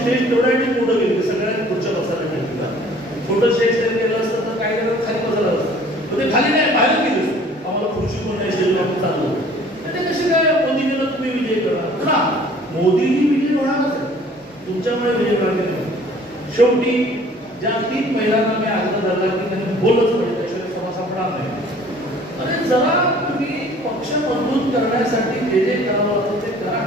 Stage तेवढ्यासाठी मोठं गेलं सगळ्यांनी पुढच्या बसायला मिळतील. छोटं स्टेज जर केलं असतं तर काही जण खाली बसला असतं, ते खाली नाही बाहेर गेलं आम्हाला खुर्ची कोण नाही स्टेज वापरून चालू. ते कसे काय मोदीजीला तुम्ही विजय करा का? मोदीजी विजय होणारच आहे, तुमच्यामुळे विजय होणार. शेवटी ज्या 3 महिलांना मी आग्रह धरला की त्यांनी बोलच पाहिजे, त्याशिवाय सभा संपणार नाही. अरे जरा तुम्ही पक्ष मजबूत करण्यासाठी जे करावं लागतं ते करा.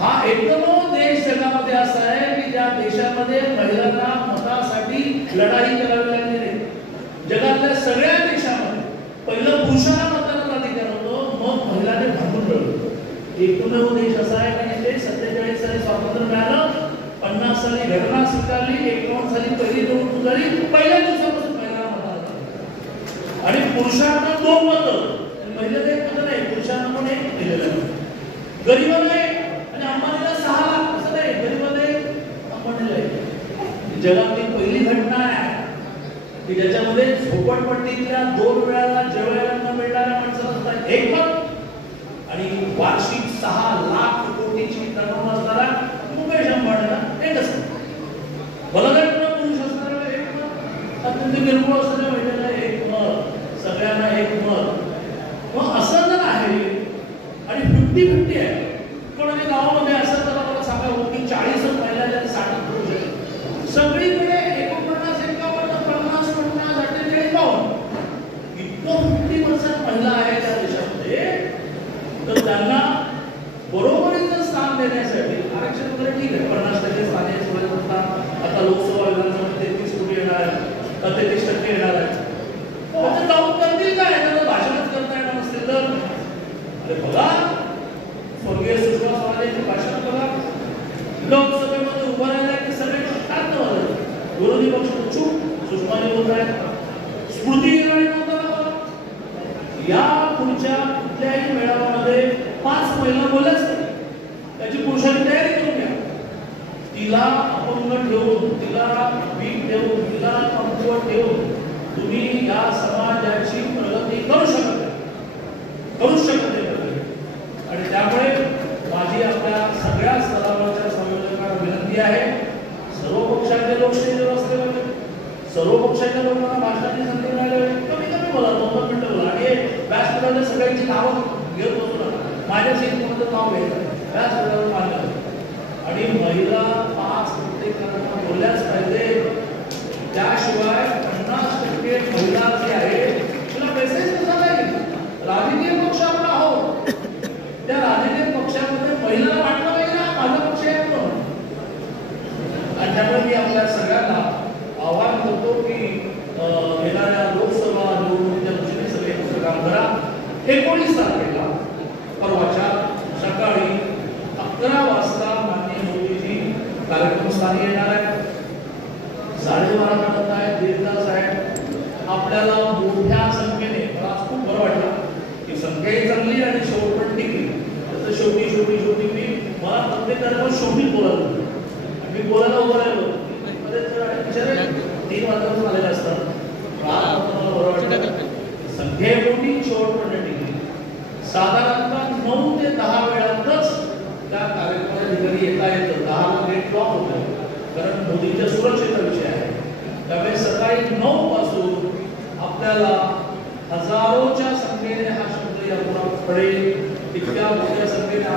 हा एकमेव देश जगामध्ये असा आहे की ज्या देशामध्ये महिलांना मतासाठी लढाई करावी लागली नाही. जगातल्या सगळ्या देशामध्ये पहिलं पुरुषांना मतदानाचा अधिकार होतो, मग महिलांनी भांडून मिळवलं. एकमेव देश असा आहे की ते 47 साली स्वातंत्र्य मिळालं, 50 साली घटना स्वीकारली, 51 साली पहिली निवडणूक झाली, पहिल्या दिवसापासून महिलांना मतदान आणि पुरुषांना 2 मतं, महिलेला 1 मत नाही, पुरुषांना पण 1 दिलेलं आहे. गरीबाला 1 आणि अंबानीला 6 लाख असं नाही, गरीबाला 1 अंबानीला 1. जगातली पहिली घटना आहे की ज्याच्यामध्ये झोपडपट्टीतल्या 2 वेळाला जेवायला न मिळणाऱ्या माणसाला 1 मत आणि वार्षिक 6 लाख कोटीची टर्नओव्हर असणारा मुकेश अंबानीला 1च मत. बलगट पुरुष असणाऱ्याला 1 मत, अत्यंत किरकोळ असणाऱ्या महिलेला 1 मत, सगळ्यांना 1 मत. मग असं जर आहे आणि 50-50 आहे, कोणाच्या गावामध्ये असं तर मला सांगा की 40 महिला 60 पुरुष आहेत, सगळीकडे 49, 51, 50, 50, 48, 52 इतकं 50% महिला आहे त्या देशामध्ये. तर त्यांना बरोबरीचं स्थान देण्यासाठी आरक्षण वगैरे ठीक आहे, 50% स्थानीय स्वराज्य आता लोकसभा विधानसभा 33 कोटी येणार आहे, 33% येणार आहे. ते जाऊन करतील काय? त्यांना भाषणच करता येणार नसतील तर अरे बघा स्वर्गीय सुषमा स्वराजांचे भाषण बघा, लोकसभेमध्ये उभं राहिला की सगळे टाकत वाजत, विरोधी पक्ष चूप, सुषमाजी बोलत आहेत, स्मृती इराणी नव्हता. या पुढच्या कुठल्याही मेळाव्यामध्ये 5 महिला बोलल्याच नाही, त्याची पुरुषांनी तयारी करून घ्या. तिला अपंग ठेवून, तिला वीक ठेवून, तिला कमकुवत ठेवून तुम्ही या समाजाची प्रगती करू शकत नाही. आणि त्यामुळे माझी आपल्या सगळ्या स्तरावरच्या संयोजकांना विनंती आहे, सर्व पक्षाचे लोक स्टेजवर असले पाहिजे, सर्व पक्षाच्या लोकांना भाषणाची संधी मिळाली पाहिजे. कमी बोला, 2 मिनिटं बोला आणि व्यासपीठावर सगळ्यांची नावं घेत बसू नका. माझ्या सीटमध्ये नाव घ्यायचं, व्यासपीठावर मानलं आणि महिला 5 प्रत्येकांना बोलल्याच पाहिजे. त्याशिवाय 50% महिला जे आहे तिला मेसेज कसा नाही. राजकीय पक्ष आपला हो, त्या राजकीय पक्षामध्ये महिलांना वाटलं पाहिजे ना माझा पक्ष आहे म्हणून. आणि त्यामुळे मी आपल्या सगळ्यांना आवाहन करतो की येणाऱ्या लोकसभा निवडणुकीच्या दृष्टीने सगळे एकत्र काम करा. 19 तारखेला परवाच्या सकाळी 11 वाजता माननीय मोदीजी कार्यक्रमस्थानी येणार आहे. 12:30 मिनिट आहे, 1.5 तास आहे. आपल्याला मोठ्या संख्येने, मला खूप बरं वाटलं की संख्याही चांगली आणि शेवट पण टिकली. तर शेवटी मी मला प्रत्येकाला शेवटी बोलायला, मी बोलायला उभं राहिलो 3 वाजता आलेले असतात. मला बरं वाटलं संख्या मोठी, शेवट पण टिकली. साधारणतः 9 ते 10 वेळातच त्या कार्यक्रमाला ठिकाणी येता येतं. 10ला गेट लॉक होतं कारण मोदींच्या सुरक्षेचा विषय आहे. त्यामुळे सकाळी 9 पासून आपल्याला हजारोच्या संख्येने हा शब्द यापुढे पडेल. इतक्या मोठ्या संख्येने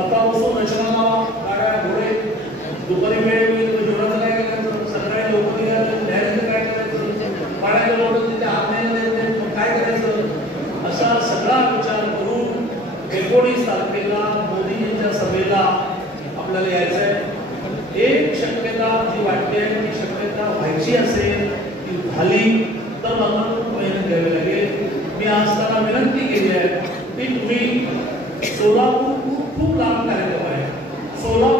आतापासून रचना लावा, गाड्या घोडे, दुपारी वेळ मिळेल जेवणाचं काय करायचं, सकाळी लवकर न्यायालयाचं काय करायचं, पाण्याच्या लोटं तिथे हात नाही काय करायचं, असा सगळा विचार करून 19 तारखेला मोदीजींच्या सभेला आपल्याला यायचं आहे. एक शक्यता जी वाटते ती शक्यता व्हायची असेल ती झाली तर मला खूप मेहनत घ्यावी लागेल. मी आज त्यांना विनंती केली आहे की तुम्ही सोलापूर खूप लांब कार्यक्रम आहे, सोलापूर